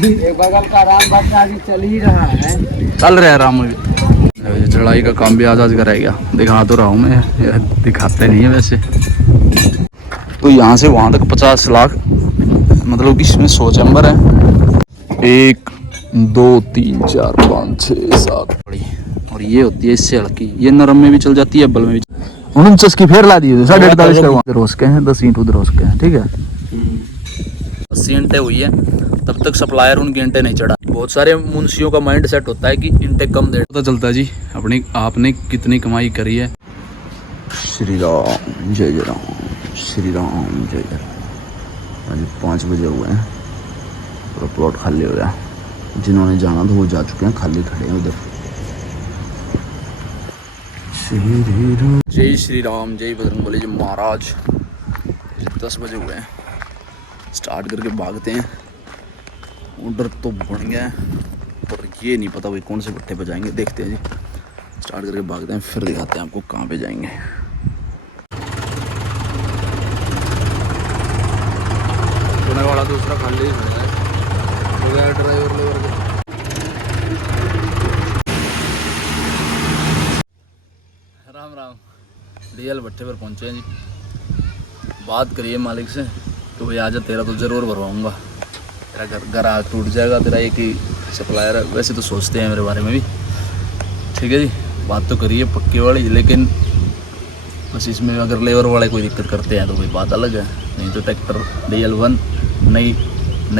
एक बगल का राम भट्टा भी चल ही रहा है, चल रहा है राम भी। चढ़ाई का काम भी आज आज कराएगा, दिखा तो रहा हूँ मैं, दिखाते नहीं है वैसे। तो यहाँ से वहाँ तक 50 लाख, मतलब कि इसमें 100 चैम्बर है। 1 2 3 4 5 6 7 बड़ी, और ये होती है इससे हल्की, ये नरम में भी चल जाती है, अब्बल में भी। 49 की फेर ला दी 48.5 का रोज के हैं, 10 ईंट उधर रोज के हैं, ठीक है। 80 ईंटें हुई है, तब तक सप्लायर उनकी ईंटें नहीं चढ़ा। बहुत सारे मुंशियों का माइंड सेट होता है कि ईंटें कम दे, पता चलता है जी अपनी आपने कितनी कमाई करी है। श्री राम जय जय राम, श्री राम जय जय। आज 5 बजे हुए हैं, पूरा प्लॉट खाली हो गया। जिन्होंने जाना था वो जा चुके हैं, खाली खड़े हैं उधर। जय श्री राम, जय बजरंगबली जी महाराज। 10 बजे हुए हैं, स्टार्ट करके भागते हैं। ऑर्डर तो बन गया है, पर ये नहीं पता भाई कौन से भट्टे पे जाएंगे, देखते हैं जी। स्टार्ट करके भागते हैं, फिर दिखाते हैं आपको कहाँ पे जाएंगे। पुणे वाला दूसरा खाली ही खड़ा है, ड्राइवर लेवर। राम राम, डीएल भट्टे पर पहुंचे हैं जी। बात करिए मालिक से तो भाई आजा, तेरा तो ज़रूर भरवाऊंगा, तेरा घर आज टूट जाएगा, तेरा एक ही सप्लायर है। वैसे तो सोचते हैं मेरे बारे में भी, ठीक है जी। बात तो करिए पक्की वाली, लेकिन बस इसमें अगर लेबर वाले कोई दिक्कत करते हैं तो कोई बात अलग है, नहीं तो ट्रैक्टर DL1 नई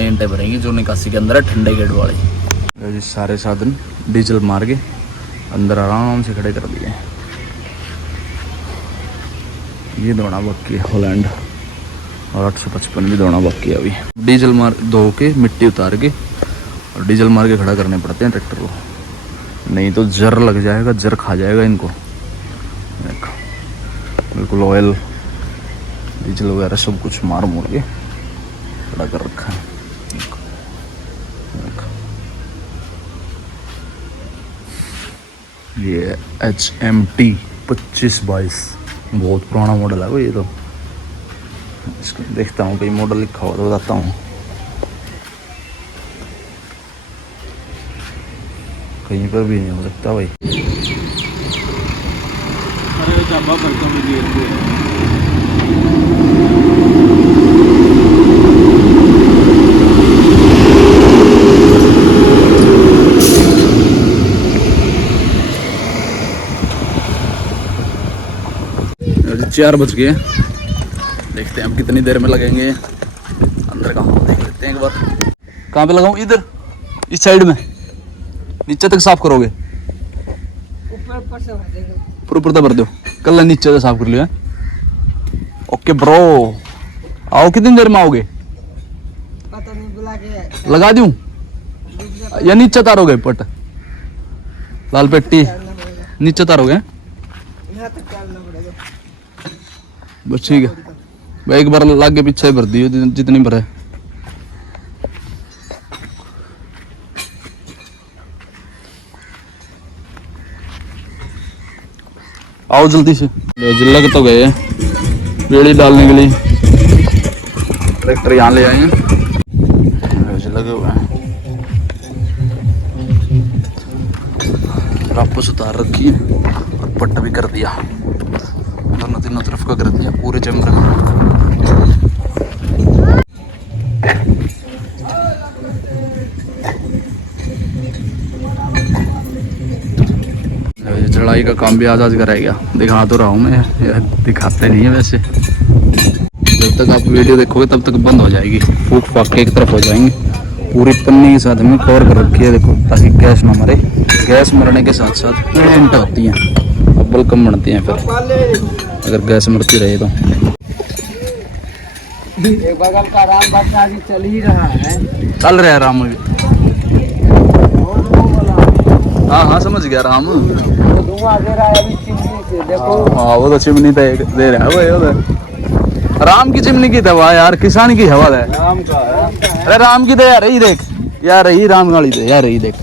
ईंटें भरेंगी जो निकासी के अंदर है, ठंडे गेट वाले जी। सारे साधन डीजल मार के अंदर आराम से खड़े कर दिए। ये दौड़ा बाकी है हॉलैंड, और 855 भी दौड़ा बाकी है अभी। डीजल मार धो के मिट्टी उतार के और डीजल मार के खड़ा करने पड़ते हैं ट्रैक्टर को, नहीं तो जर लग जाएगा, जर खा जाएगा इनको। बिल्कुल ऑयल डीजल वगैरह सब कुछ मार मोड़ के खड़ा कर रखा है। ये HMT 2522 बहुत पुराना मॉडल है वो। ये तो इसको देखता हूँ कहीं मॉडल लिखा हुआ तो बताता हूँ, कहीं पर भी नहीं हो सकता भाई। अरे चाबा भरता हूँ ये 4 बज गए, देखते हैं अब कितनी देर में लगेंगे। अंदर का देख लेते हैं एक बार। कहाँ पे लगाऊं? इधर इस साइड में, नीचे तक साफ करोगे? ऊपर तक भर दो, कल नीचे से साफ कर लिया। ओके ब्रो, आओ कितनी देर में आओगे? पता नहीं, बुला के लगा दूं या नीचे तारोगे? पट लाल पेट्टी नीचे तारोगे? बस ठीक है भाई, एक बार लागे पीछे भर दियो जितनी भरे। आओ जल्दी से, लग तो गए बेड़ी डालने के लिए। ट्रैक्टर यहाँ ले आए हैं, लगे हुए हैं। वापस उतार रखी है और पट्ट भी कर दिया, दोनों तीनों तरफ का कर दिया पूरे चैम्बर का। चढ़ाई का काम भी आज आज कराएगा, दिखा तो रहा हूँ मैं, दिखाते नहीं है वैसे। जब तक आप वीडियो देखोगे तब तक बंद हो जाएगी, फूक फाक के एक तरफ हो जाएंगे। पूरी पन्नी के साथ हमने कवर कर रखी है देखो, ताकि गैस ना मरे। गैस मरने के साथ साथ ईंटें होती हैं, अब्बल कम बनती हैं फिर अगर गैस मरती रहे तो। एक बगल का राम भट्टा भी चल ही रहा है, चल रहा है राम भी। हाँ हाँ समझ गया, राम धुआं दे रहा है अभी चिमनी से, देखो। हाँ वो तो चिमनी दे रहा है भाई, वो राम की चिमनी की दवा यार, किसान की हवा है राम का। अरे राम की दे यार, ये देख यार, यही राम गाड़ी दे यार, ये देख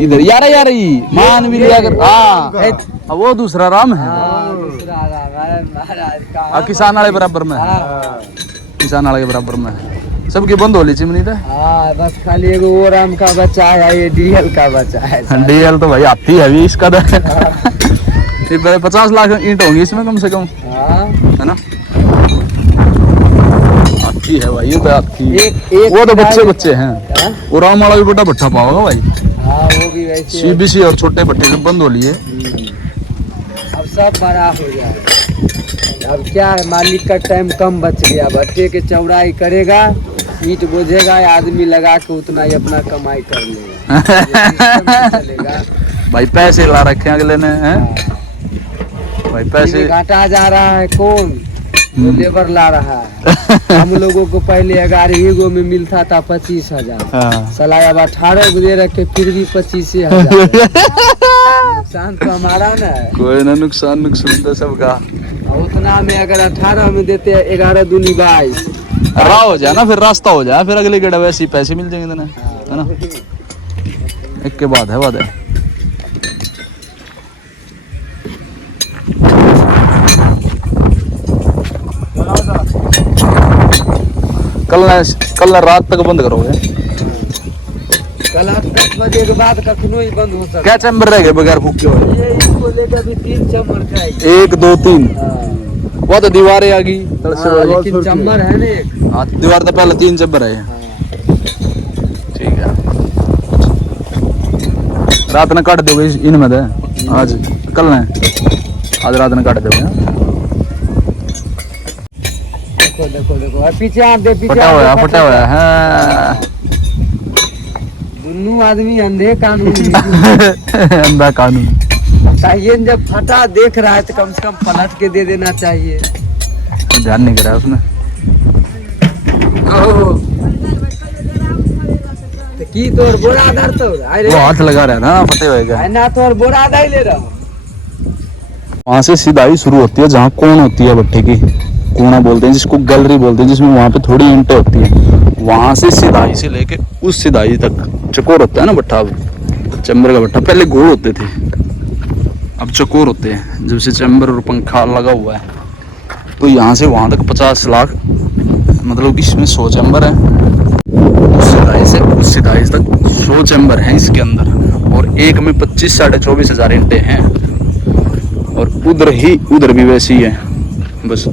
इधर यार, यार ये मान भी लिया कर। हाँ वो दूसरा राम है, किसान वाले बराबर में, किसान वाले के बराबर में। सबकी बंद होली चिमनी था। हाँ बस खाली एगो वो राम का बचा है, ये डीएल का बचा है। डीएल तो भाई आती है अभी इसका 50 लाख ईंट होंगी इसमें कम से कम, हाँ है ना। आती है भाई, ये तो आती। एक वो तो बच्चे हैं। हाँ? वो राम वाला भी बड़ा भट्ठा पाओगा भाई। हाँ वो भी वैसे सीबीसी और छोटे भट्टे सब बंद हो लिए। अब सब बड़ा हो जाएगा। अब क्या है, मालिक का टाइम कम बच गया, भट्टे के चौड़ाई करेगा, ईंट बोझेगा, आदमी लगा के उतना ही अपना कमाई कर लेगा। ये सिस्टम नहीं चलेगा भाई पैसे ला रखे हैं अगले ने, हैं भाई पैसे। इसमें घाटा जा रहा है कौन, जो लेबर ला रहा है। हम लोगों को पहले 11 गो में मिलता था 25,000, हाँ। साला अब 18 को दे रखे फिर भी 25,000। नुकसान तो हमारा ना है। कोई ना, नुकसान तो सबका। और उतना में अगर 18 में देते 11 दूनी 22, राह हो जाए ना, फिर रास्ता हो जाए, फिर अगले गेड़ा वैसे ही पैसे मिल जाएंगे ना, है ना। एक के बाद है बात है। कल रात तक बंद करोगे? कल 10 बजे के बाद कखनो ही बंद हो सकता। क्या चैम्बर रह गए बगैर फूक के? ये इसको लेकर भी 3 चम्बर चाहिए। 1 2 3 वो तो दीवारें आ गई, लेकिन चम्बर है ना एक। हाँ दीवार तो पहले 3 चैम्बर है। ठीक है, रात में काट दोगे इनमें तो आज कल ने, आज रात में काट दोगे। देखो देखो देखो, और पीछे आप दे, पीछे फटा हुआ है। दोनों आदमी अंधे कानून। अंधा कानून चाहिए, जब फटा देख रहा है तो कम से कम पलट के दे देना चाहिए। ध्यान नहीं करा उसने। तो की तोर बोरा आधार तो वो हाथ लगा रहा है ना, फटे हुए का ना, तोर बोरा आधार ले रहा हूँ। वहाँ से सिदाई शुरू होती है, जहाँ कोण होती है भट्टे की, कोना बोलते हैं जिसको, गैलरी बोलते हैं, जिसमें वहाँ पे थोड़ी ईंटें होती हैं। वहाँ से सिदाई से लेके उस सिदाई तक चकोर होता है ना भट्ठा। अब चैम्बर का भट्ठा पहले गोल होते थे, अब चकोर होते हैं। जब से चैम्बर और पंखा लगा हुआ है, तो यहाँ से वहाँ तक 50 लाख, मतलब इसमें 100 चैम्बर है। उस सिदाई से उस सिदाई तक 100 चैम्बर हैं इसके अंदर, और एक में 25 साढ़े 24 हज़ार ईंटें हैं। और उधर भी वैसी है। बस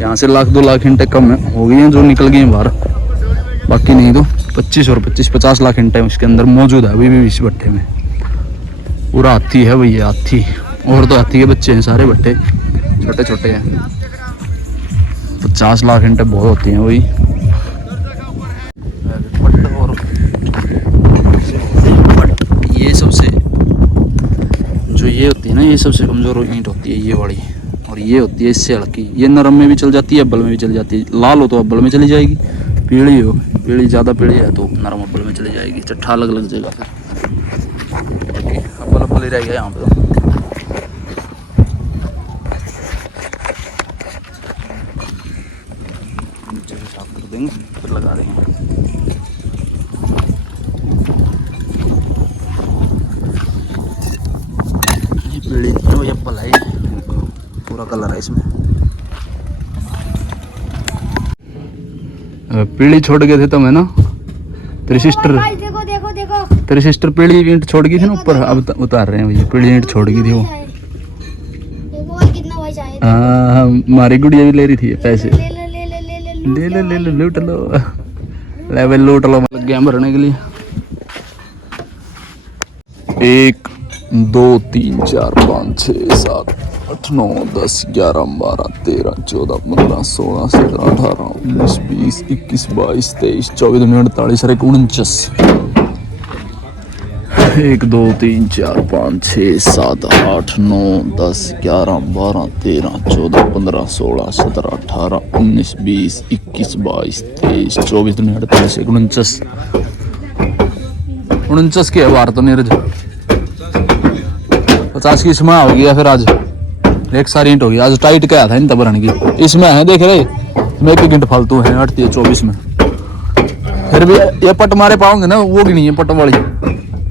यहाँ से 1 2 लाख ईंटें कम हो गई हैं जो निकल गई हैं बाहर, बाकी नहीं तो 25 और 50 लाख ईंटें उसके अंदर मौजूद है अभी भी इस भट्टे में। पूरा हाथी है भैया, हाथी। और तो हाथी के बच्चे हैं सारे, भट्टे छोटे छोटे हैं। 50 लाख ईंटें बहुत होती हैं वही। और ये सबसे जो ये होती है ना, ये सबसे कमजोर ईंट होती है ये वाली, और ये होती है इससे हल्की। ये नरम में भी चल जाती है, अब्बल में भी चल जाती है। लाल हो तो अब्बल में चली जाएगी, पीली हो, पीली ज़्यादा पीली है तो नरम अब्बल में चली जाएगी। चट्ठा अलग लग जाएगा फिर, अब्बल ही रहेगा यहाँ पे। नीचे से साफ कर देंगे फिर लगा देंगे। ये पीली नहीं है, वो अब्बल है, पूरा कलर है इसमें। पीली छोड़ गए थे तो मैं ना, तेरी सिस्टर देखो देखो देखो, तेरी सिस्टर पीली ईंट छोड़ गई थी ना ऊपर, अब उतार रहे हैं भैया। पीली ईंट छोड़ गई थी वो। देखो भाई कितना भाई चाहिए। हाँ हमारी गुड़िया भी ले रही थी पैसे। ले ले ले ले ले ले ले ले ले लूट लो, लेवल लूट लो। लग गया भरने के लिए। 1 2 3 4 5 6 7 8 9 10 11 12 13 14 15 16 17 18 19 20 21 22 23 24 48 49। 1 2 3 4 5 6 7 8 9 10 11 12 13 14 15 16 17 18 19 20 21 22 23 24 48 49। 49 की है बार तो नीरज। 50 की इसमें हो गया फिर। आज एक सारी ईंट होगी, आज टाइट क्या था इन तबरन की। इसमें है देख रहे, इसमें 1 ईंट फालतू है, हटती है 24 में। फिर भी ये पट मारे पाओगे ना, वो भी नहीं है पट वाली,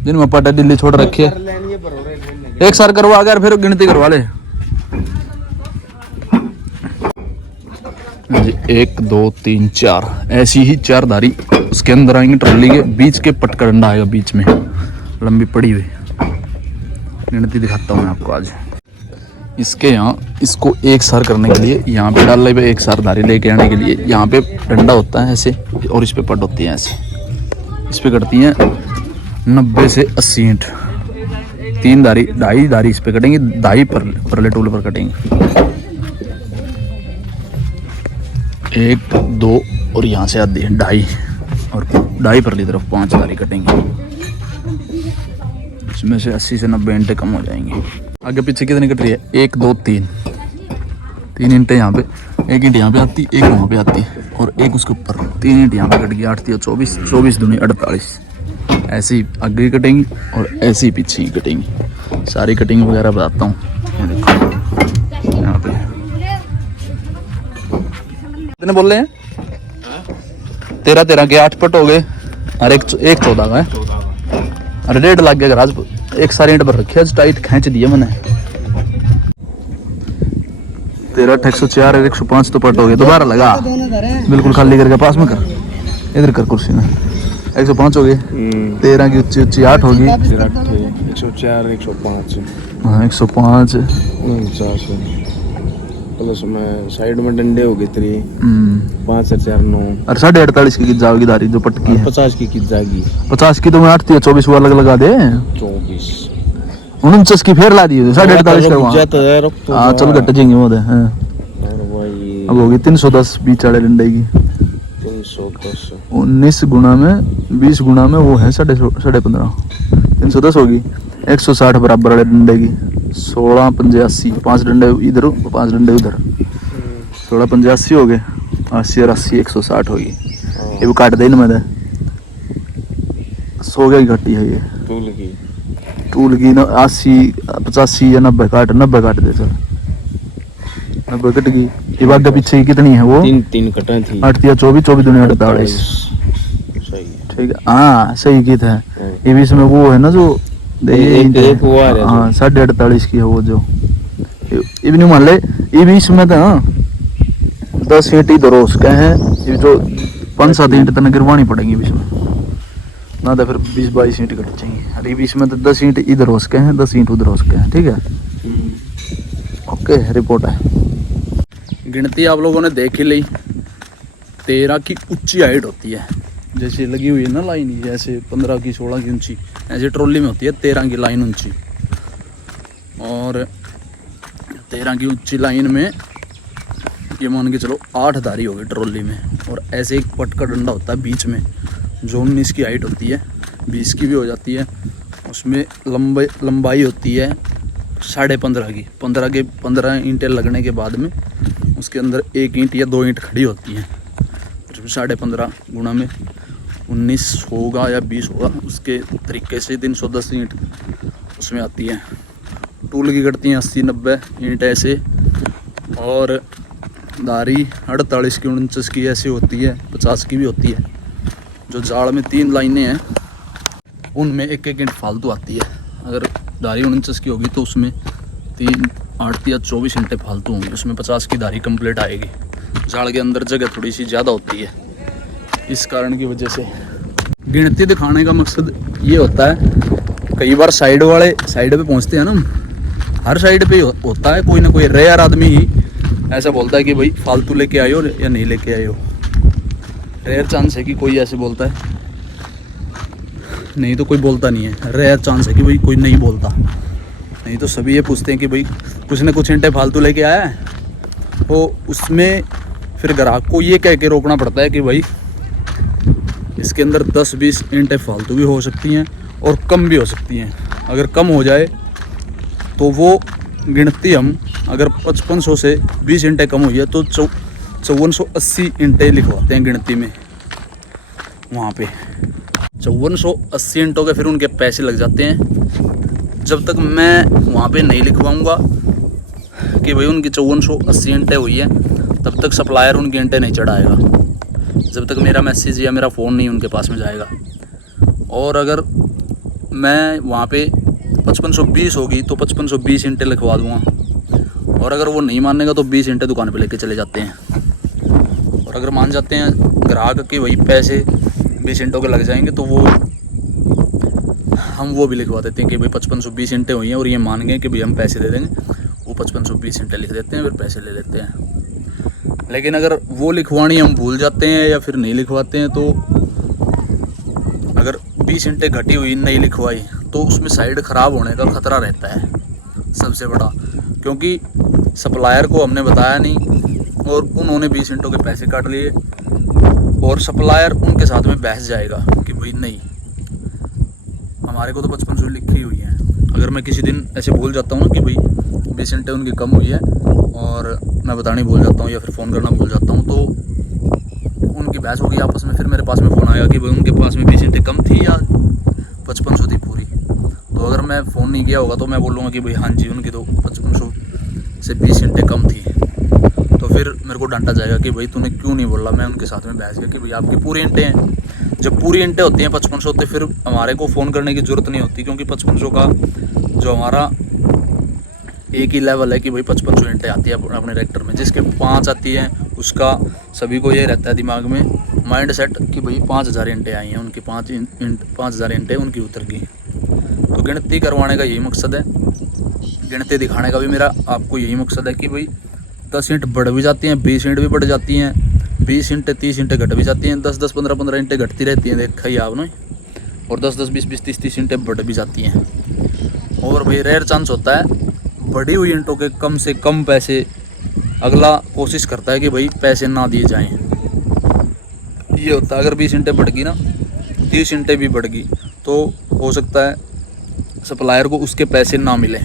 जिनमें पट दिल्ली छोड़ रखी है। एक सार करवा कर फिर गिनती करवा ले। जी 1 2 3 4 ऐसी ही 4 धारी उसके अंदर आएंगे। ट्रॉली के बीच के पटका डंडा आएगा बीच में लंबी पड़ी हुई। गिनती दिखाता हूँ मैं आपको आज। इसके यहाँ इसको एक सार करने के लिए यहाँ पे डालने पे एक सार धारी लेके आने के लिए यहाँ पे डंडा होता है ऐसे और इस पे पट होती है ऐसे। इस पे कटती हैं 90 से 80 ईंट। 3 धारी 2.5 धारी इस पे कटेंगे, 2.5 परले टूल पर कटेंगे। 1 2 और यहाँ से आधी 2.5 और 2.5 परली तरफ 5 धारी कटेंगे। इसमें से 80 से 90 ईंटें कम हो जाएंगी। आगे पीछे कितनी कट रही है? 1 2 3 ईंटें यहाँ पे, 1 ईंट यहाँ पे आती, 1 वहाँ पे आती और 1 उसके ऊपर। 3 ईंट यहाँ पे कट गई। 8 3 24, 24 दूनी 48। ऐसे ही आगे कटेंगी और ऐसे ही पीछे ही कटेंगी। सारी कटिंग वगैरह बताता हूँ। ये देखो यहाँ पे कितने बोल रहे हैं? 13 के 8 पट हो गए और एक 14 का है। अरे 1.5 लाख गया आज। एक सारी ईंट पर रखी है टाइट खींच दिया मैंने। 13 104 105 तो पट हो गए। दोबारा लगा बिल्कुल खाली करके पास में कर, इधर कर कुर्सी में। 105 हो गए। 13 की ऊंची ऊंची 8 होगी। 104 105 हाँ 105 प्लस में साइड में डंडे हो गए 5 से 4 9 और 48.5 की जाओगी धारी जो पटकी है। 50 की जाएगी। 50 की तो मैं 8 24 वो अलग लगा दे। 24 49 की फेर ला दी 48.5 का वहाँ। जाता है रुक तो। हाँ चल घट जाएंगे वो दे। हाँ और भाई अब होगी 310 बीच वाले डंडे की। 310 19 गुना में 20 गुना में वो है 15.5 310 होगी। 160 बराबर वाले डंडे की। 16 85 5 डंडे इधर 5 डंडे उधर। 16 85 हो गए। 80 और 80 160 होगी। ये वो काट दे ना मैं 100 की घटी है ये टूल की ना। 80 85 या 90 काट 90 काट दे चल। 90 कट गई। ये बात पीछे की कितनी है वो? 3 कटें थी। 8 या 24 24 दूनी 48। सही है। ठीक है हाँ सही की था। ये बीच में वो है ना जो एक वो आ रहा है। हाँ 48.5 की है वो जो। ये भी नहीं मान ले। ये बीच में था 10 ईंट इधर उसके हैं। ये जो 5-7 ईंट तक गिरवानी पड़ेंगी बीच में ना तो फिर 20-22 ईंट कट जाएंगी। अरे बीच में तो 10 ईंट इधर उसके हैं 10 ईंट उधर उसके हैं। ठीक है ओके रिपोर्ट है। गिनती आप लोगों ने देख ही ली। 13 की ऊंची हाइट होती है जैसे लगी हुई है ना लाइन, जैसे 15 की 16 की ऊंची ऐसे ट्रॉली में होती है 13 की लाइन ऊंची। और 13 की ऊंची लाइन में ये मान के चलो 8 धारी होगी ट्रॉली में। और ऐसे एक पट का डंडा होता है बीच में जो 19 की हाइट होती है, 20 की भी हो जाती है। उसमें लंबाई होती है 15.5 की। 15 ईंटें लगने के बाद में उसके अंदर 1 ईंट या 2 ईंट खड़ी होती हैं। 15.5 गुणा में 19 होगा या 20 होगा उसके तरीके से 310 ईंट उसमें आती है। टूल की कटती हैं 80-90 ईंट ऐसे। और धारी 48 की 49 की ऐसी होती है, 50 की भी होती है। जो जाड़ में 3 लाइनें हैं उनमें 1-1 ईंट फालतू आती है। अगर धारी 49 की होगी तो उसमें 3 8 या 24 ईंटें फालतू होंगी। उसमें 50 की धारी कंप्लीट आएगी। जाड़ के अंदर जगह थोड़ी सी ज़्यादा होती है। इस कारण की वजह से गिनती दिखाने का मकसद ये होता है। कई बार साइड वाले साइड पे पहुंचते हैं ना, हर साइड पे होता है कोई ना कोई रेयर आदमी ही ऐसा बोलता है कि भाई फालतू लेके आए हो या नहीं लेके आए हो। रेयर चांस है कि कोई ऐसे बोलता है, नहीं तो कोई बोलता नहीं है। रेयर चांस है कि भाई कोई नहीं बोलता, नहीं तो सभी ये पूछते हैं कि भाई कुछ ना कुछ ईंटें फालतू लेके आया है। तो उसमें फिर ग्राहक को ये कह के रोकना पड़ता है कि भाई इसके अंदर 10-20 ईंटें फालतू भी हो सकती हैं और कम भी हो सकती हैं। अगर कम हो जाए तो वो गिनती हम अगर 5500 से 20 ईंटें कम हुई है तो 5480 ईंटें लिखवाते हैं गिनती में। वहाँ पे 5480 ईंटों के फिर उनके पैसे लग जाते हैं। जब तक मैं वहाँ पे नहीं लिखवाऊँगा कि भाई उनकी 5480 ईंटें हुई है तब तक सप्लायर उनकी ईंटें नहीं चढ़ाएगा, जब तक मेरा मैसेज या मेरा फ़ोन नहीं उनके पास में जाएगा। और अगर मैं वहाँ पे 5520 होगी तो 5520 ईंटें लिखवा दूँगा। और अगर वो नहीं मानेगा तो 20 ईंटें दुकान पे लेके चले जाते हैं। और अगर मान जाते हैं ग्राहक कि वही पैसे 20 ईंटों के लग जाएंगे तो वो हम वो भी लिखवा देते हैं कि भाई 5520 ईंटें हुई हैं और ये मान गए कि भाई हम पैसे दे देंगे, वो 5520 ईंटें लिख देते हैं, फिर पैसे ले लेते हैं। लेकिन अगर वो लिखवानी हम भूल जाते हैं या फिर नहीं लिखवाते हैं तो अगर 20 ईंटें घटी हुई नहीं लिखवाई तो उसमें साइड ख़राब होने का ख़तरा रहता है सबसे बड़ा, क्योंकि सप्लायर को हमने बताया नहीं और उन्होंने 20 ईंटों के पैसे काट लिए और सप्लायर उनके साथ में बहस जाएगा कि भाई नहीं हमारे को तो 5500 लिखी हुई है। अगर मैं किसी दिन ऐसे भूल जाता हूँ ना कि भाई 20 ईंटें उनकी कम हुई है और मैं बताने भूल जाता हूँ या फिर फ़ोन करना भूल जाता हूँ तो उनकी बहस होगी आपस में, फिर मेरे पास में फ़ोन आएगा कि भाई उनके पास में 20 ईंटें कम थी या 5500 थी पूरी। तो अगर मैं फ़ोन नहीं किया होगा तो मैं बोलूँगा कि भाई हाँ जी उनकी तो 5500 से 20 ईंटें कम थी, तो फिर मेरे को डांटा जाएगा कि भाई तूने क्यों नहीं बोला। मैं उनके साथ में बहस किया कि भाई आपकी पूरी ईंटें हैं। जब पूरी ईंटें होती हैं 5500 तो फिर हमारे को फ़ोन करने की ज़रूरत नहीं होती, क्योंकि 5500 का जो हमारा एक ही लेवल है कि भाई 5500 ईंटें आती है अपने ट्रैक्टर में। जिसके 5 आती हैं उसका सभी को ये रहता है दिमाग में माइंड सेट कि भाई 5000 ईंटें आई हैं, उनकी 5000 ईंटें उनकी उतर गई। तो गिनती करवाने का यही मकसद है, गिनती दिखाने का भी मेरा आपको यही मकसद है कि भाई 10 ईंट बढ़ भी जाती हैं, 20 ईंट भी बढ़ जाती हैं, 20 ईंटें 30 ईंटें घट भी जाती हैं, 10 15 ईंटें घटती रहती हैं, देखा ही आपने, और 10 20 30 ईंटें बढ़ भी जाती हैं। और भाई रेयर चांस होता है बढ़ी हुई ईंटों के कम से कम पैसे अगला कोशिश करता है कि भाई पैसे ना दिए जाएं। ये होता है अगर 20 ईंटें बढ़ गई ना, 30 ईंटें भी बढ़ गई तो हो सकता है सप्लायर को उसके पैसे ना मिले।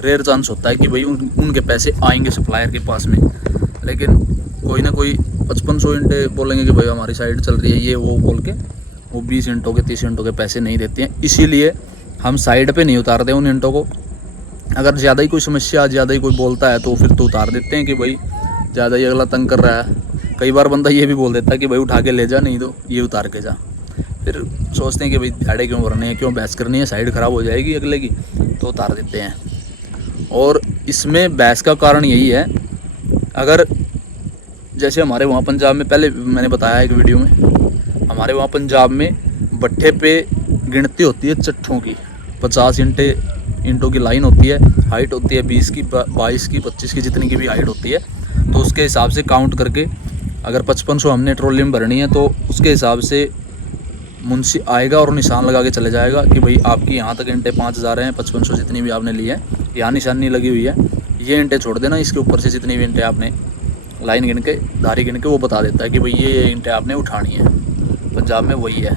रेयर चांस होता है कि भाई उनके पैसे आएंगे सप्लायर के पास में, लेकिन कोई ना कोई 5500 ईंटें बोलेंगे कि भाई हमारी साइड चल रही है ये वो बोल के वो 20 ईंटों के 30 ईंटों के पैसे नहीं देते हैं। इसीलिए हम साइड पे नहीं उतारते उन ईंटों को। अगर ज़्यादा ही कोई समस्या, ज़्यादा ही कोई बोलता है तो फिर तो उतार देते हैं कि भाई ज़्यादा ही अगला तंग कर रहा है। कई बार बंदा ये भी बोल देता है कि भाई उठा के ले जा, नहीं तो ये उतार के जा। फिर सोचते हैं कि भाई दिहाड़े क्यों भरने हैं, क्यों बहस करनी है, साइड ख़राब हो जाएगी अगले की, तो उतार देते हैं। और इसमें बहस का कारण यही है, अगर जैसे हमारे वहाँ पंजाब में, पहले मैंने बताया एक वीडियो में, हमारे वहाँ पंजाब में भट्ठे पे गिनती होती है चट्ठों की। 50 ईंटों की लाइन होती है, हाइट होती है 20 की, 22 की, 25 की, जितनी की भी हाइट होती है। तो उसके हिसाब से काउंट करके अगर 5500 हमने ट्रॉली में भरनी है तो उसके हिसाब से मुंशी आएगा और निशान लगा के चले जाएगा कि भाई आपकी यहाँ तक ईंटें 5000 हैं, 5500 जितनी भी आपने ली है, यहाँ निशानी लगी हुई है, ये ईंटें छोड़ देना, इसके ऊपर से जितनी भी ईंटें आपने लाइन गिन के, धारी गिन के वो बता देता है कि भाई ये ईंटें आपने उठानी है। पंजाब में वही है।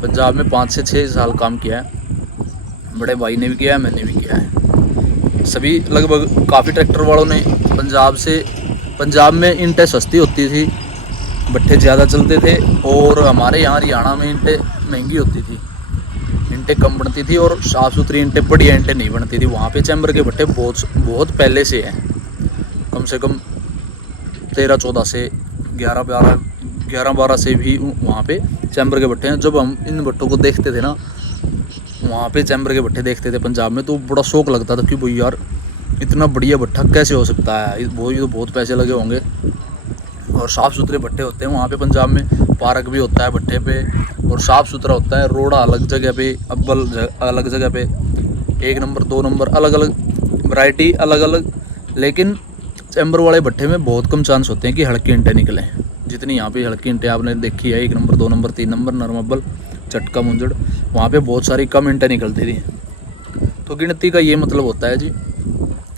पंजाब में 5 से 6 साल काम किया है, बड़े भाई ने भी किया है, मैंने भी किया है। सभी लगभग काफ़ी ट्रैक्टर वालों ने पंजाब में ईंटें सस्ती होती थी, भट्ठे ज़्यादा चलते थे, और हमारे यहाँ हरियाणा में ईंटें महंगी होती थी, ईंटें कम बनती थी और साफ़ सुथरी ईंटें, बढ़िया ईंटें नहीं बनती थी। वहाँ पे चैम्बर के भट्ठे बहुत पहले से हैं, कम से कम 13-14 से 11-12 से भी वहाँ पे चैम्बर के भट्टे हैं। जब हम इन भट्टों को देखते थे ना, वहाँ पे चैम्बर के भट्टे देखते थे पंजाब में, तो बड़ा शौक लगता था कि भाई यार इतना बढ़िया भट्ठा कैसे हो सकता है, ये तो बहुत पैसे लगे होंगे। और साफ़ सुथरे भट्टे होते हैं वहाँ पे पंजाब में, पार्क भी होता है भट्टे पे, और साफ़ सुथरा होता है, रोड़ा अलग जगह पे, अव्वल अलग जगह पे, 1 नंबर 2 नंबर, अलग अलग वैरायटी, अलग अलग। लेकिन चैम्बर वाले भट्टे में बहुत कम चांस होते हैं कि हल्की ईंटें निकलें। जितनी यहाँ पे हल्की ईंटें आपने देखी है, 1 नंबर 2 नंबर 3 नंबर, नरम अव्वल, चटका मुंजड़, वहाँ पे बहुत सारी कम ईंटें निकलती थी। तो गिनती का ये मतलब होता है जी,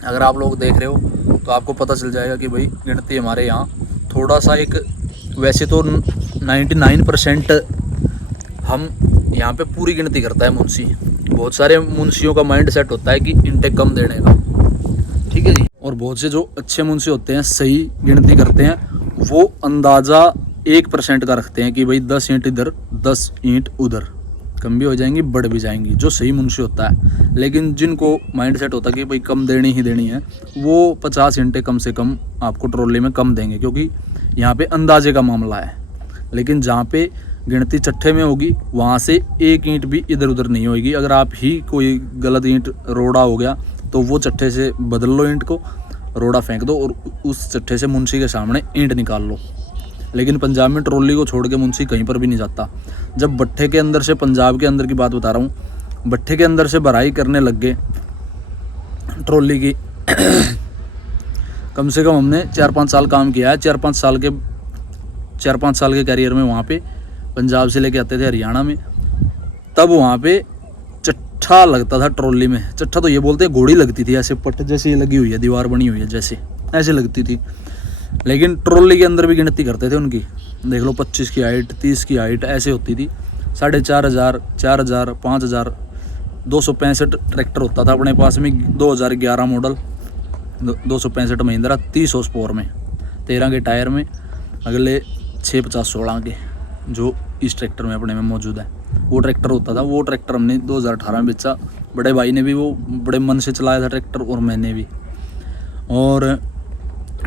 अगर आप लोग देख रहे हो तो आपको पता चल जाएगा कि भाई गिनती हमारे यहाँ थोड़ा सा एक, वैसे तो 99% हम यहाँ पे पूरी गिनती करता है मुंशी। बहुत सारे मुंशियों का माइंड सेट होता है कि ईंटें कम देने का, ठीक है जी। और बहुत से जो अच्छे मुंशी होते हैं, सही गिनती करते हैं, वो अंदाज़ा 1% का रखते हैं कि भाई 10 ईंट इधर 10 ईंट उधर, कम भी हो जाएंगी बढ़ भी जाएंगी, जो सही मुंशी होता है। लेकिन जिनको माइंड सेट होता है कि भाई कम देनी ही देनी है, वो 50 ईंटें कम से कम आपको ट्रॉली में कम देंगे, क्योंकि यहाँ पे अंदाजे का मामला है। लेकिन जहाँ पे गिनती चट्ठे में होगी, वहाँ से 1 ईंट भी इधर उधर नहीं होगी। अगर आप ही कोई गलत ईंट रोड़ा हो गया तो वो चट्ठे से बदल लो ईंट को, रोड़ा फेंक दो और उस चट्ठे से मुंशी के सामने ईंट निकाल लो। लेकिन पंजाब में ट्रॉली को छोड़ के मुंशी कहीं पर भी नहीं जाता। जब भट्ठे के अंदर से, पंजाब के अंदर की बात बता रहा हूँ, भट्ठे के अंदर से भराई करने लग गए ट्रॉली की कम से कम हमने 4-5 साल काम किया है। 4-5 साल के कैरियर में वहाँ पे पंजाब से लेके आते थे हरियाणा में, तब वहाँ पे चट्ठा लगता था ट्रॉली में। चट्ठा तो ये बोलते हैं, घोड़ी लगती थी ऐसे, पट जैसे ये लगी हुई है, दीवार बनी हुई है जैसे, ऐसे लगती थी। लेकिन ट्रॉली के अंदर भी गिनती करते थे उनकी, देख लो 25 की हाइट, 30 की हाइट ऐसे होती थी। 4,500, 4,000, 5,000, 265 ट्रैक्टर होता था अपने पास में, 2011 मॉडल 265 महिंद्रा, 30 हॉर्स पावर में, 13 के टायर में, अगले 650-16 के जो इस ट्रैक्टर में अपने में मौजूद है, वो ट्रैक्टर होता था। वो ट्रैक्टर हमने 2018 में बेचा। बड़े भाई ने भी वो बड़े मन से चलाया था ट्रैक्टर, और मैंने भी। और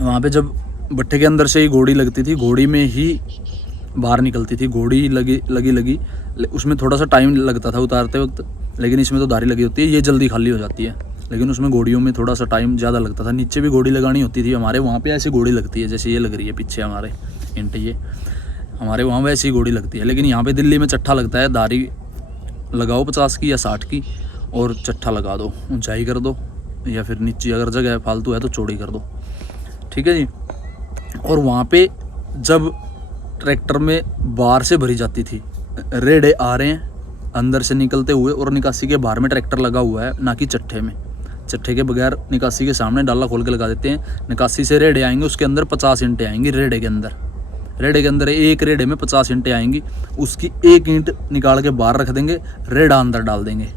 वहाँ पे जब भट्ठे के अंदर से ही घोड़ी लगती थी, घोड़ी में ही बाहर निकलती थी। घोड़ी लगी उसमें थोड़ा सा टाइम लगता था उतारते वक्त, लेकिन इसमें तो धारी लगी होती है, ये जल्दी खाली हो जाती है। लेकिन उसमें घोड़ियों में थोड़ा सा टाइम ज़्यादा लगता था। नीचे भी घोड़ी लगानी होती थी हमारे वहाँ पे, ऐसी घोड़ी लगती है जैसे ये लग रही है पीछे हमारे इंट, ये हमारे वहाँ वैसी ही घोड़ी लगती है। लेकिन यहाँ पे दिल्ली में चट्ठा लगता है, धारी लगाओ 50 की या 60 की और चट्ठा लगा दो, ऊंचाई कर दो, या फिर नीचे अगर जगह फालतू है तो चौड़ी कर दो, ठीक है जी। और वहाँ पे जब ट्रैक्टर में बाहर से भरी जाती थी, रेडे आ रहे हैं अंदर से निकलते हुए, और निकासी के बाहर में ट्रैक्टर लगा हुआ है, ना कि चट्ठे में। चट्ठे के बगैर निकासी के सामने डाला खोल के लगा देते हैं। निकासी से रेडे आएंगे, उसके अंदर 50 ईंटें आएंगी। रेडे के अंदर एक रेडे में 50 ईंटें आएंगी। उसकी एक ईंट निकाल के बाहर रख देंगे, रेडा अंदर डाल देंगे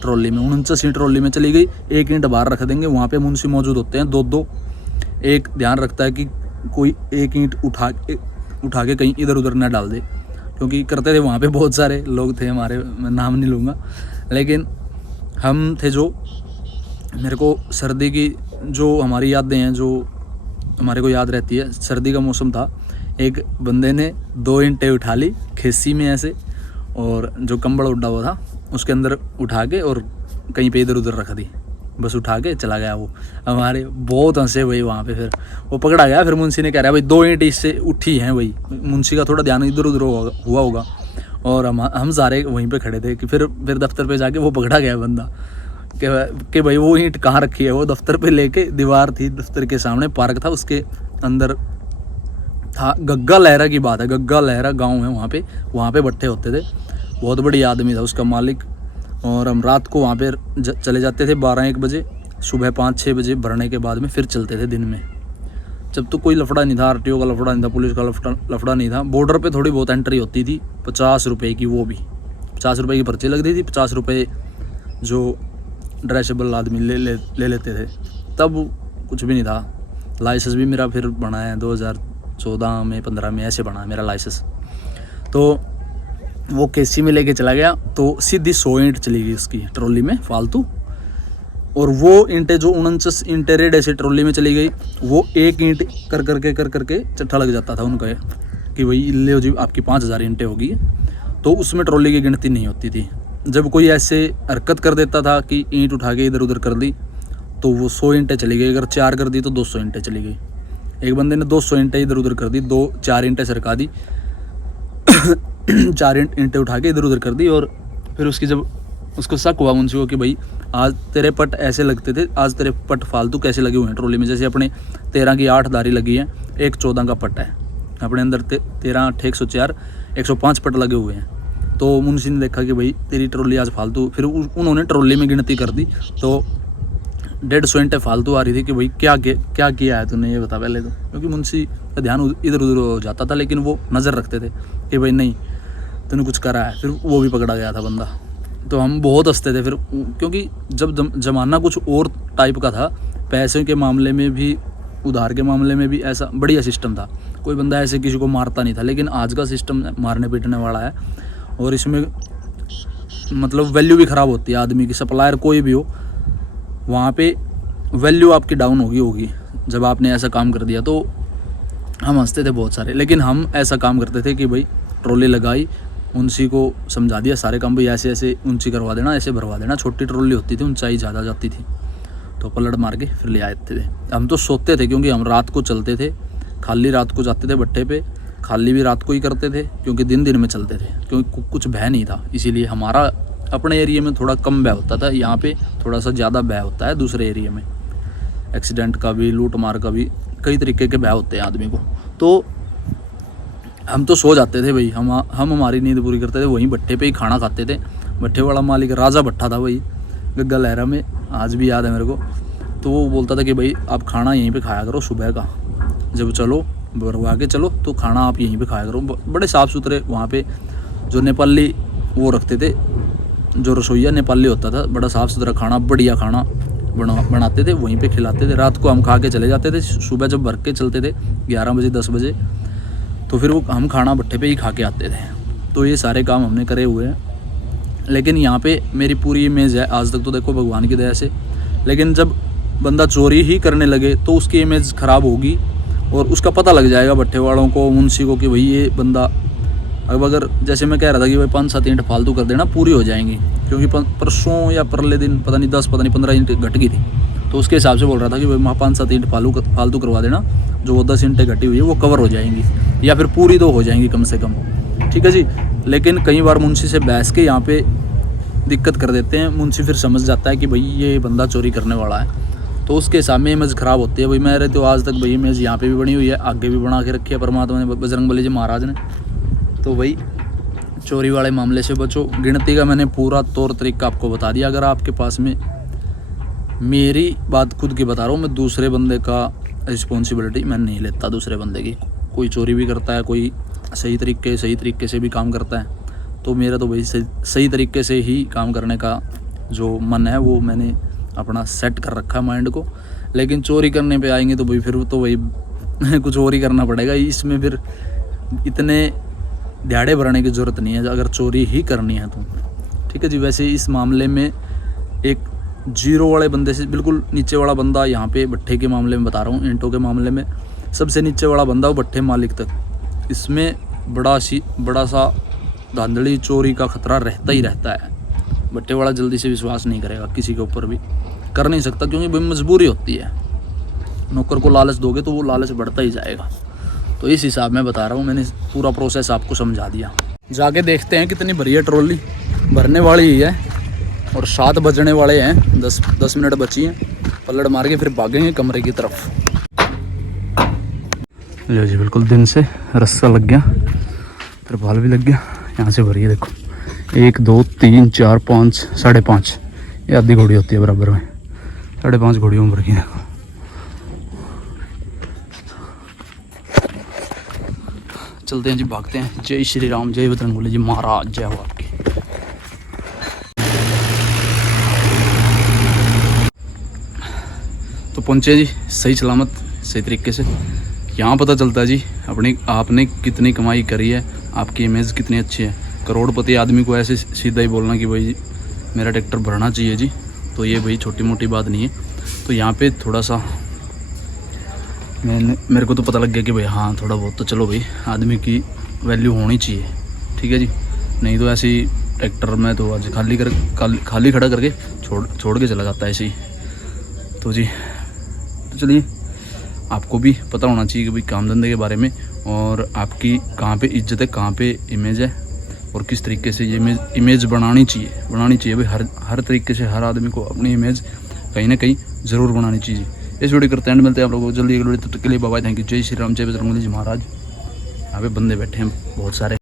ट्रॉली में। 49 ईंट ट्रॉली में चली गई, एक ईंट बाहर रख देंगे। वहाँ पे मुंशी मौजूद होते हैं, 2-2। एक ध्यान रखता है कि कोई एक ईंट उठा के कहीं इधर उधर ना डाल दे, क्योंकि करते थे वहाँ पे बहुत सारे लोग थे हमारे, मैं नाम नहीं लूँगा, लेकिन हम थे जो, मेरे को सर्दी की जो हमारी यादें हैं, जो हमारे को याद रहती है, सर्दी का मौसम था, एक बंदे ने 2 ईंटें उठा ली खेसी में ऐसे, और जो कंबल उड़ा हुआ था उसके अंदर उठा के और कहीं पे इधर उधर रख दी, बस उठा के चला गया वो। हमारे बहुत हंसे भाई वहाँ पे, फिर वो पकड़ा गया। फिर मुंशी ने कह रहा भाई 2 ईंट इससे उठी हैं भाई। मुंशी का थोड़ा ध्यान इधर उधर हुआ होगा, और हम सारे वहीं पे खड़े थे कि फिर दफ्तर पे जाके वो पकड़ा गया बंदा कि भाई वो ईंट कहाँ रखी है। वो दफ्तर पे लेके, दीवार थी दफ्तर के सामने, पार्क था, उसके अंदर था। गग्गा लहरा की बात है, गग्गा लहरा गाँव है वहाँ पे भट्ठे होते थे। बहुत बड़ी आदमी था उसका मालिक, और हम रात को वहाँ पे चले जाते थे 12-1 बजे, सुबह 5-6 बजे भरने के बाद में फिर चलते थे दिन में। जब तो कोई लफड़ा नहीं था, आरटीओ का लफड़ा नहीं था, पुलिस का लफड़ा नहीं था। बॉर्डर पे थोड़ी बहुत एंट्री होती थी, 50 रुपये की, वो भी 50 रुपये की पर्ची लगती थी। 50 रुपये जो ड्रेसेबल आदमी ले लेते थे। तब कुछ भी नहीं था। लाइसेंस भी मेरा फिर बना है 2014 में, 15 में ऐसे बना है मेरा लाइसेंस। तो वो केसी में लेके चला गया, तो सीधी 100 ईंट चली गई उसकी ट्रॉली में फालतू। और वो ईंटें जो 49 ईंटें रेड ऐसे ट्रॉली में चली गई, वो एक ईंट कर करके चट्ठा लग जाता था उनका कि भाई ले जी आपकी 5000 ईंटें होगी। तो उसमें ट्रॉली की गिनती नहीं होती थी। जब कोई ऐसे हरकत कर देता था कि ईंट उठा के इधर उधर कर दी, तो वो 100 ईंटें चली गई। अगर 4 कर दी तो 200 ईंटें चली गई। एक बंदे ने 200 ईंटें इधर उधर कर दी, 4 ईंटें सरका दी 4 ईंटें उठा के इधर उधर कर दी। और फिर उसकी जब उसको शक हुआ मुंशी को कि भाई आज तेरे पट ऐसे लगते थे, आज तेरे पट फालतू कैसे लगे हुए हैं ट्रॉली में। जैसे अपने 13 की 8 धारी लगी है, एक 14 का पट है अपने अंदर, 13, 8, 104, 105 पट लगे हुए हैं। तो मुंशी ने देखा कि भाई तेरी ट्रॉली आज फालतू, फिर उन्होंने ट्रॉली में गिनती कर दी, तो 150 ईंटें फालतू आ रही थी कि भाई क्या किया है तूने, ये बता पहले तो। क्योंकि मुंशी का ध्यान इधर उधर हो जाता था, लेकिन वो नज़र रखते थे कि भाई नहीं तूने कुछ करा है। फिर वो भी पकड़ा गया था बंदा। तो हम बहुत हंसते थे फिर, क्योंकि जब ज़माना कुछ और टाइप का था, पैसे के मामले में भी, उधार के मामले में भी ऐसा बढ़िया सिस्टम था। कोई बंदा ऐसे किसी को मारता नहीं था। लेकिन आज का सिस्टम मारने पीटने वाला है, और इसमें मतलब वैल्यू भी ख़राब होती है आदमी की। सप्लायर कोई भी हो, वहाँ पे वैल्यू आपकी डाउन होगी जब आपने ऐसा काम कर दिया। तो हम हंसते थे बहुत सारे। लेकिन हम ऐसा काम करते थे कि भाई ट्रॉली लगाई, मुंशी को समझा दिया सारे काम, भाई ऐसे ऐसे ऊंची करवा देना, ऐसे भरवा देना। छोटी ट्रॉली होती थी, ऊंचाई ज़्यादा जाती थी, तो पलट मार के फिर ले आते थे। हम तो सोते थे, क्योंकि हम रात को चलते थे, खाली रात को जाते थे भट्ठे पे, खाली भी रात को ही करते थे, क्योंकि दिन दिन में चलते थे, क्योंकि कुछ भय नहीं था। इसीलिए हमारा अपने एरिया में थोड़ा कम भय होता था, यहाँ पे थोड़ा सा ज़्यादा भय होता है। दूसरे एरिया में एक्सीडेंट का भी, लूट मार का भी, कई तरीके के भय होते हैं आदमी को। तो हम तो सो जाते थे भाई, हम हमारी नींद पूरी करते थे, वहीं भट्टे पे ही खाना खाते थे। भट्टे वाला मालिक राजा भट्टा था भाई, गग्गा लहरा में, आज भी याद है मेरे को। तो वो बोलता था कि भाई आप खाना यहीं पे खाया करो, सुबह का जब चलो भरवा के चलो तो खाना आप यहीं पे खाया करो। बड़े साफ़ सुथरे वहाँ पे जो नेपाली वो रखते थे, जो रसोईया नेपाली होता था, बड़ा साफ़ सुथरा खाना, बढ़िया खाना बनाते थे, वहीं पे खिलाते थे। रात को हम खा के चले जाते थे, सुबह जब भर के चलते थे 11 बजे 10 बजे, तो फिर वो हम खाना भट्टे पे ही खा के आते थे। तो ये सारे काम हमने करे हुए हैं। लेकिन यहाँ पे मेरी पूरी इमेज है आज तक तो, देखो भगवान की दया से। लेकिन जब बंदा चोरी ही करने लगे तो उसकी इमेज ख़राब होगी और उसका पता लग जाएगा भट्टे वालों को, मुंशी को, कि भाई ये बंदा अब अगर जैसे मैं कह रहा था कि भाई 5-7 ईंट फालतू कर देना, पूरी हो जाएंगी। क्योंकि परसों या परले दिन पता नहीं 10 पता नहीं 15 ईंट घट गई थी, तो उसके हिसाब से बोल रहा था कि भाई वहाँ 5-7 ईंट फालतू करवा देना, जो वो 10 ईंटें घटी हुई है वो कवर हो जाएंगी, या फिर पूरी तो हो जाएंगी कम से कम। ठीक है जी। लेकिन कई बार मुंशी से बहस के यहाँ पे दिक्कत कर देते हैं। मुंशी फिर समझ जाता है कि भाई ये बंदा चोरी करने वाला है, तो उसके हिसाब में इमेज ख़राब होती है। भाई मेरे तो आज तक भाई इमेज यहाँ पे भी बनी हुई है, आगे भी बना के रखी है परमात्मा ने, बजरंगबली जी महाराज ने। तो भाई चोरी वाले मामले से बचो। गिनती का मैंने पूरा तौर तरीका आपको बता दिया। अगर आपके पास में, मेरी बात खुद की बता रहा हूँ, मैं दूसरे बंदे का रिस्पॉन्सिबिलिटी मैं नहीं लेता दूसरे बंदे की। कोई चोरी भी करता है, कोई सही तरीके से भी काम करता है, तो मेरा तो भाई सही तरीके से ही काम करने का जो मन है वो मैंने अपना सेट कर रखा है माइंड को। लेकिन चोरी करने पे आएंगे तो भाई फिर तो भाई कुछ और ही करना पड़ेगा। इसमें फिर इतने दिहाड़े भरने की ज़रूरत नहीं है अगर चोरी ही करनी है तो। ठीक है जी। वैसे इस मामले में एक जीरो वाले बंदे से बिल्कुल नीचे वाला बंदा, यहाँ पे भट्टे के मामले में बता रहा हूँ, ईंटों के मामले में सबसे नीचे वाला बंदा वो भट्टे मालिक तक, इसमें बड़ा सा धांधली चोरी का खतरा रहता ही रहता है। भट्टे वाला जल्दी से विश्वास नहीं करेगा किसी के ऊपर भी, कर नहीं सकता, क्योंकि भाई मजबूरी होती है। नौकर को लालच दोगे तो वो लालच बढ़ता ही जाएगा। तो इस हिसाब में बता रहा हूँ, मैंने पूरा प्रोसेस आपको समझा दिया। जाके देखते हैं कितनी भरी है ट्रॉली, भरने वाली ही है और 7 बजने वाले हैं, 10 मिनट बची हैं। पलट मार के फिर भागेंगे कमरे की तरफ। लो जी, बिल्कुल दिन से रस्सा लग गया, फिर बाल भी लग गया। यहाँ से भरी है देखो, 1 2 3 4 5 5.5, ये आधी घोड़ी होती है बराबर में, 5.5 घोड़ियों में भर गई देखो। चलते हैं जी, भागते हैं। जय श्री राम, जय बजरंगबली जी महाराज, जय हो आपकी। तो पहुँचे जी सही सलामत, सही तरीके से। यहाँ पता चलता है जी आपने कितनी कमाई करी है, आपकी इमेज कितनी अच्छी है। करोड़पति आदमी को ऐसे सीधा ही बोलना कि भाई मेरा ट्रैक्टर भरना चाहिए जी, तो ये भाई छोटी मोटी बात नहीं है। तो यहाँ पे थोड़ा सा मेरे को तो पता लग गया कि भाई हाँ थोड़ा बहुत तो चलो भाई आदमी की वैल्यू होनी चाहिए। ठीक है जी। नहीं तो ऐसे ही ट्रैक्टर में तो आज खाली खड़ा करके छोड़ के चला जाता है ऐसे ही। तो जी तो चलिए, आपको भी पता होना चाहिए कि भाई काम धंधे के बारे में, और आपकी कहाँ पे इज्जत है, कहाँ पे इमेज है, और किस तरीके से ये इमेज बनानी चाहिए भाई। हर तरीके से हर आदमी को अपनी इमेज कहीं ना कहीं ज़रूर बनानी चाहिए। इस वीडियो करते हैं, मिलते हैं आप लोगों को जल्दी। तब तक के लिए बाय बाय, थैंक यू। जय श्री राम, जय बजरंगबली जी महाराज। यहाँ पे बंदे बैठे हैं बहुत सारे।